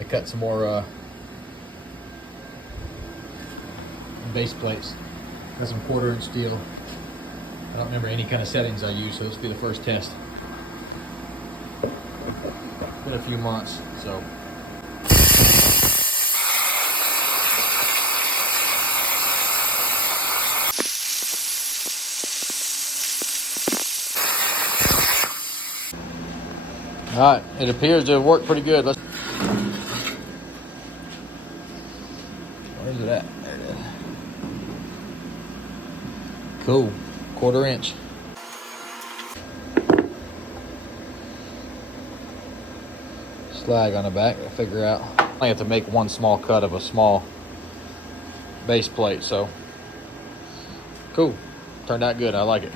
I cut some more base plates. Got some 1/4" steel. I don't remember any kind of settings I use, so this will be the first test. Been a few months, so. All right, it appears to have worked pretty good. Where's it at? There it is. Cool, 1/4". Slag on the back to figure out. I have to make one small cut of a small base plate, so cool. Turned out good, I like it.